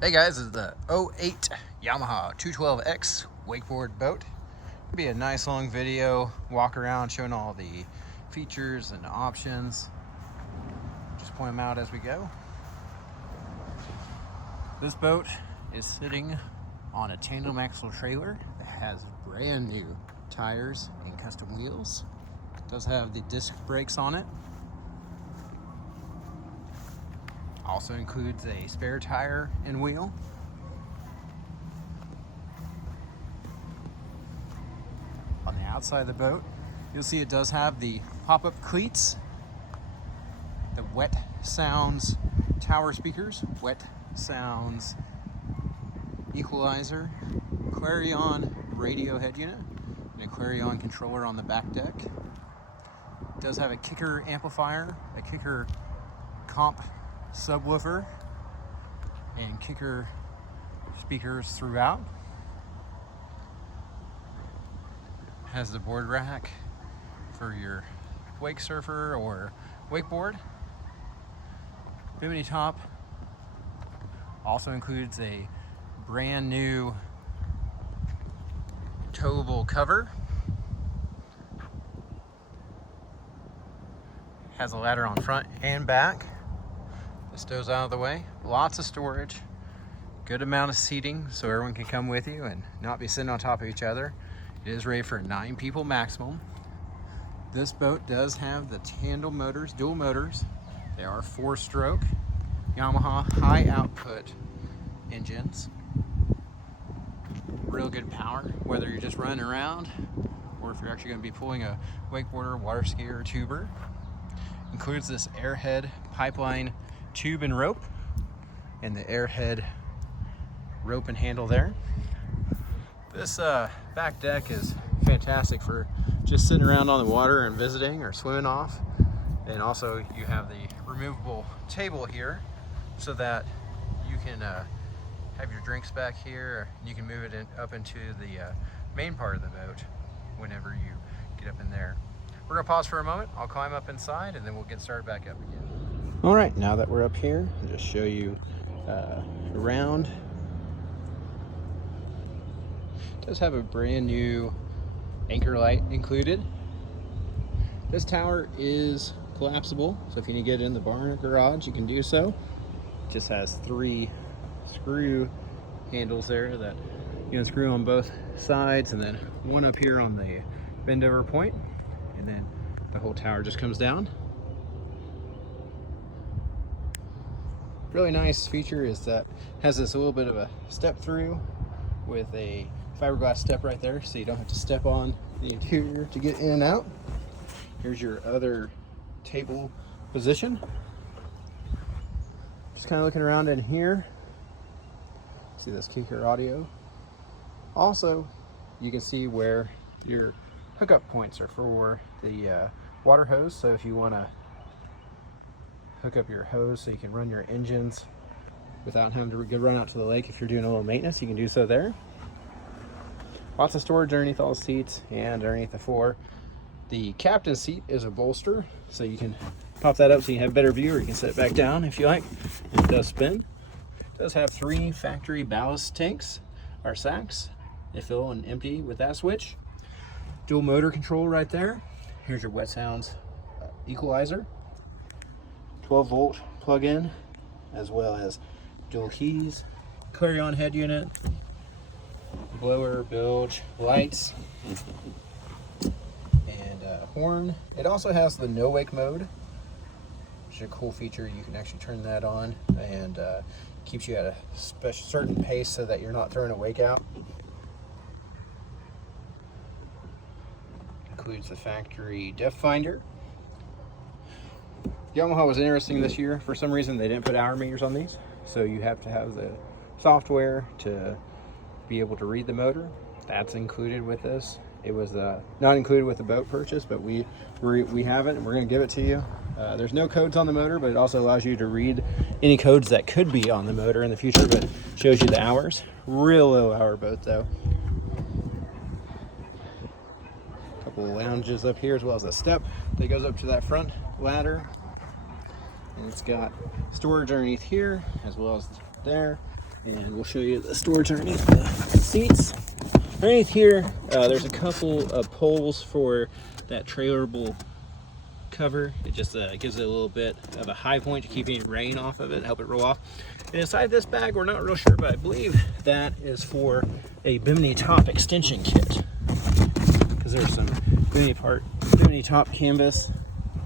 Hey guys, this is the '08 Yamaha 212X wakeboard boat. It'll be a nice long video, walk around showing all the features and options. Just point them out as we go. This boat is sitting on a tandem axle trailer that has brand new tires and custom wheels. It does have the disc brakes on it. Also includes a spare tire and wheel. On the outside of the boat, you'll see it does have the pop-up cleats, the Wet Sounds tower speakers, Wet Sounds Equalizer, Clarion radio head unit, and a Clarion controller on the back deck. It does have a kicker amplifier, a kicker comp subwoofer, and kicker speakers throughout. Has the board rack for your wake surfer or wakeboard. Bimini top also includes a brand new towable cover. Has a ladder on front and back. The stove's out of the way. Lots of storage. Good amount of seating so everyone can come with you and not be sitting on top of each other. It is rated for 9 people maximum. This boat does have the tandem motors, dual motors. They are 4-stroke Yamaha high output engines. Real good power, whether you're just running around or if you're actually going to be pulling a wakeboarder, water skier, or tuber. Includes this airhead pipeline tube and rope, and the airhead rope and handle there. This back deck is fantastic for just sitting around on the water and visiting or swimming off. And also you have the removable table here so that you can have your drinks back here. You can move it up into the main part of the boat whenever you get up in there. We're gonna pause for a moment. I'll climb up inside and then we'll get started back up again. All right, now that we're up here, I'll just show you around. It does have a brand new anchor light included. This tower is collapsible, so if you need to get it in the barn or garage, you can do so. It just has 3 screw handles there that you can screw on both sides, and then one up here on the bend over point, and then the whole tower just comes down. Really nice feature is that it has this little bit of a step through with a fiberglass step right there, so you don't have to step on the interior to get in and out. Here's your other table position. Just kind of looking around in here. See this kicker audio. Also, you can see where your hookup points are for the water hose. So if you want to hook up your hose so you can run your engines without having to run out to the lake if you're doing a little maintenance, you can do so there. Lots of storage underneath all the seats and underneath the floor. The captain's seat is a bolster, so you can pop that up so you have a better view, or you can set it back down if you like. It does spin. It does have 3 factory ballast tanks, or sacks. They fill and empty with that switch. Dual motor control right there. Here's your Wet Sounds Equalizer. 12-volt plug-in, as well as dual keys, Clarion head unit, blower, bilge, lights, and horn. It also has the no wake mode, which is a cool feature. You can actually turn that on and keeps you at a certain pace so that you're not throwing a wake out. Includes the factory depth finder. Yamaha was interesting this year. For some reason, they didn't put hour meters on these, so you have to have the software to be able to read the motor. That's included with this. It was not included with the boat purchase, but we have it and we're going to give it to you. There's no codes on the motor, but it also allows you to read any codes that could be on the motor in the future, but shows you the hours. Real low hour boat though. Couple of lounges up here, as well as a step that goes up to that front ladder. And it's got storage underneath here as well as there, And we'll show you the storage underneath the seats. Underneath here, there's a couple of poles for that trailerable cover. It just gives it a little bit of a high point to keep any rain off of it, help it roll off. And inside this bag, we're not real sure, but I believe that is for a bimini top extension kit, because there's some bimini top canvas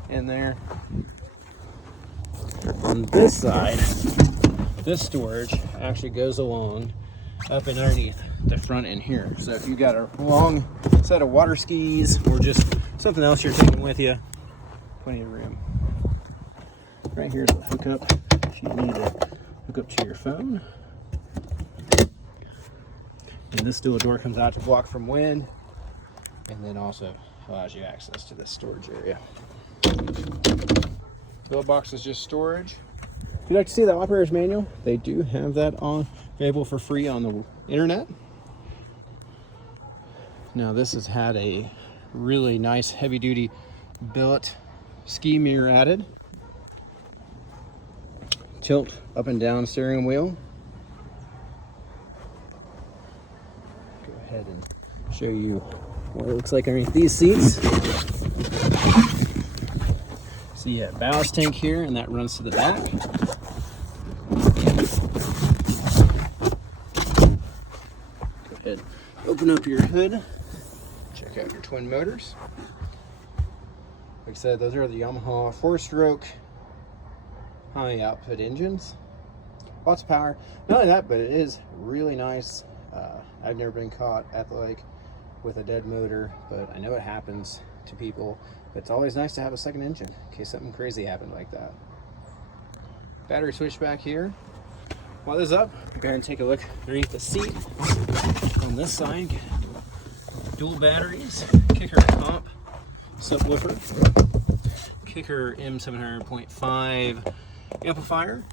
in there. On this side, this storage actually goes along up and underneath the front end here. So if you got a long set of water skis or just something else you're taking with you, plenty of room. Right here's the hookup if you need to hook up to your phone. And this dual door comes out to block from wind, and then also allows you access to this storage area. Glove box is just storage. If you'd like to see the operator's manual, they do have that available for free on the internet. Now this has had a really nice heavy-duty billet ski mirror added. Tilt up and down steering wheel. Go ahead and show you what it looks like underneath these seats. See a ballast tank here, and that runs to the back. Go ahead, open up your hood. Check out your twin motors. Like I said, those are the Yamaha 4-stroke high output engines. Lots of power. Not only that, but it is really nice. I've never been caught at the lake with a dead motor, but I know it happens to people. But it's always nice to have a second engine in case something crazy happened like that. Battery switch back here. While this is up, go ahead and take a look underneath the seat. On this side, dual batteries, kicker comp, subwoofer, kicker M700.5 amplifier.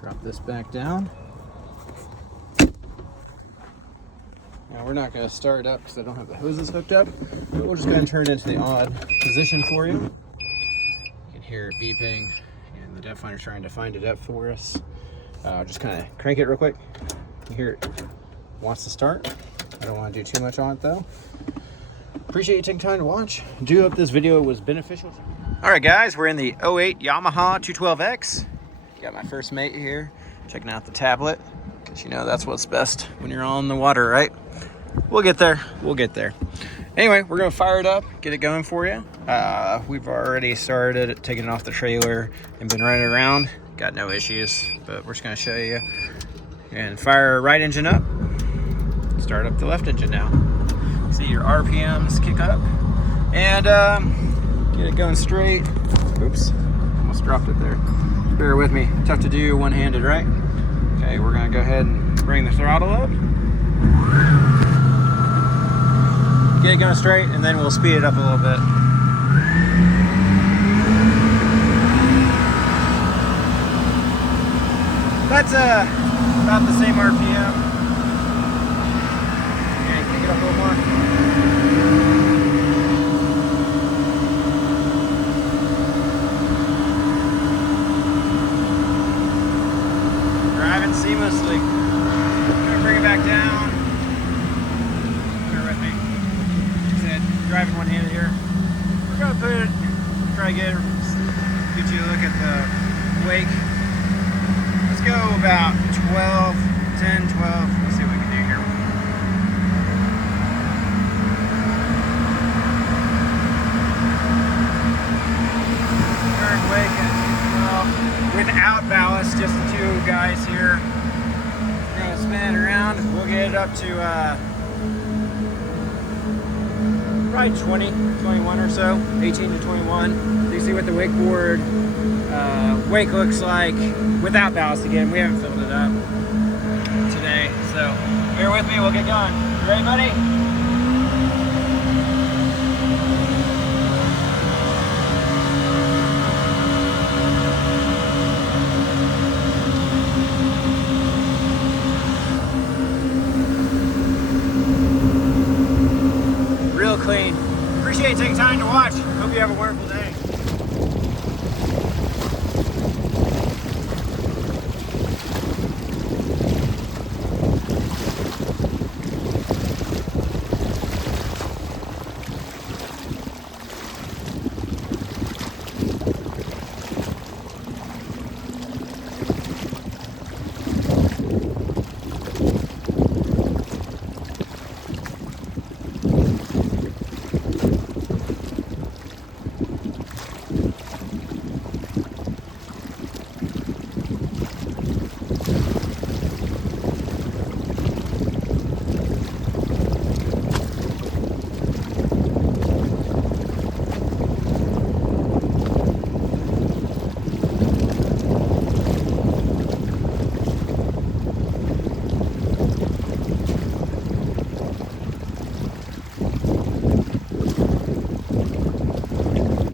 Drop this back down. Now we're not going to start it up because I don't have the hoses hooked up, but we'll just go ahead and turn it into the odd position for you. You can hear it beeping, and the depth finder's trying to find a depth for us. Just kind of crank it real quick. You hear it wants to start. I don't want to do too much on it though. Appreciate you taking time to watch. Do hope this video was beneficial. All right, guys, we're in the 08 Yamaha 212X. Got my first mate here, checking out the tablet, because you know that's what's best when you're on the water, right? We'll get there. We'll get there. Anyway, we're gonna fire it up, get it going for you. We've already started taking it off the trailer and been running around. Got no issues, but we're just gonna show you. And fire right engine up. Start up the left engine now. See your RPMs kick up, and get it going straight. Oops, almost dropped it there. Bear with me. Tough to do one-handed, right? Okay, we're gonna go ahead and bring the throttle up. Get it going straight, and then we'll speed it up a little bit. That's about the same RPM. Okay, kick it up a little more. Driving seamlessly. I'm gonna bring it back down. Bear with me. Like I said, driving one-handed here. We're gonna put it, try to get you a look at the wake. Let's go about 12, 10, 12. Let's see what we can do here. Current wake at 12. Without ballast, just the two guys here. We're gonna spin it around. We'll get it up to probably 20, 21 or so, 18 to 21. You see what the wakeboard wake looks like without ballast. Again, we haven't filled it up today, so bear with me, we'll get going. You ready, buddy? appreciate taking time to watch. Hope you have a wonderful day.